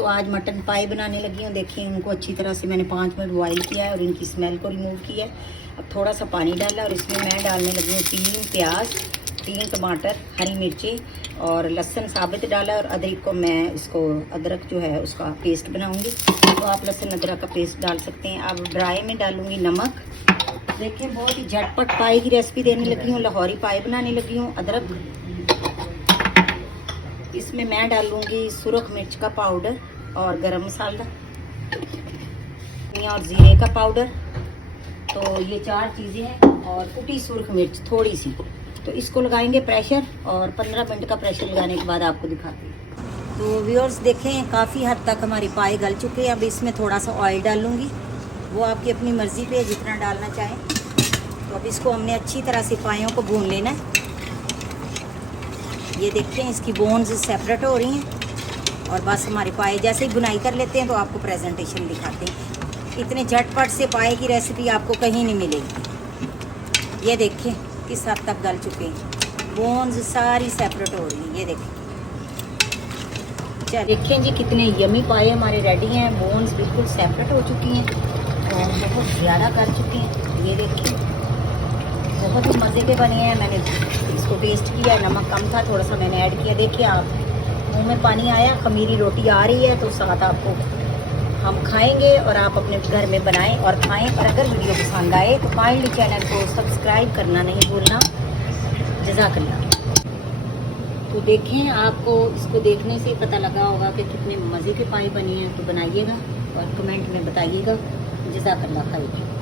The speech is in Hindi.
तो आज मटन पाई बनाने लगी हूँ। देखिए उनको अच्छी तरह से मैंने 5 मिनट बॉईल किया है और इनकी स्मेल को रिमूव किया है। अब थोड़ा सा पानी डाला और इसमें मैं डालने लगी हूँ 3 प्याज, 3 टमाटर, हरी मिर्ची और लहसुन साबित डाला और अदरक को मैं इसको अदरक जो है उसका पेस्ट बनाऊँगी। तो आप लहसुन अदरक का पेस्ट डाल सकते हैं। अब ड्राई में डालूँगी नमक। देखिए बहुत ही झटपट पाई की रेसिपी देने लगी हूँ, लाहौरी पाई बनाने लगी हूँ। अदरक, इसमें मैं डालूंगी सुरख मिर्च का पाउडर और गरम मसाला और ज़ीरे का पाउडर। तो ये 4 चीज़ें हैं और कुटी सुरख मिर्च थोड़ी सी। तो इसको लगाएंगे प्रेशर और 15 मिनट का प्रेशर लगाने के बाद आपको दिखाती हूँ। तो व्यूअर्स देखें काफ़ी हद तक हमारी पाई गल चुके हैं। अब इसमें थोड़ा सा ऑयल डालूंगी, वो आपकी अपनी मर्ज़ी पे जितना डालना चाहें। तो अब इसको हमने अच्छी तरह से पायों को भून लेना है। ये देखिए इसकी बोन्स सेपरेट हो रही हैं और बस हमारे पाए जैसे ही बुनाई कर लेते हैं तो आपको प्रेजेंटेशन दिखाते हैं। इतने झटपट से पाए की रेसिपी आपको कहीं नहीं मिलेगी। ये देखिए किस हद तक गल चुके हैं, बोन्स सारी सेपरेट हो रही हैं। ये देखिए, चलिए देखें जी कितने यमी पाए हमारे रेडी हैं। बोन्स बिल्कुल सेपरेट हो चुकी हैं और बहुत ज़्यादा कर चुकी हैं। ये देखिए बहुत ही मज़े के बने हैं। मैंने इसको टेस्ट किया, नमक कम था, थोड़ा सा मैंने ऐड किया। देखिए आप मुंह में पानी आया, खमीरी रोटी आ रही है। तो साथ आपको हम खाएंगे और आप अपने घर में बनाएं और खाएं। और अगर वीडियो पसंद आए तो काइंडली चैनल को सब्सक्राइब करना नहीं भूलना। जज़ाकल्लाह। तो देखें आपको इसको देखने से पता लगा होगा कि कितने मज़े के पाई बनी हैं। तो बनाइएगा और कमेंट में बताइएगा। जज़ाकल्लाह खैर।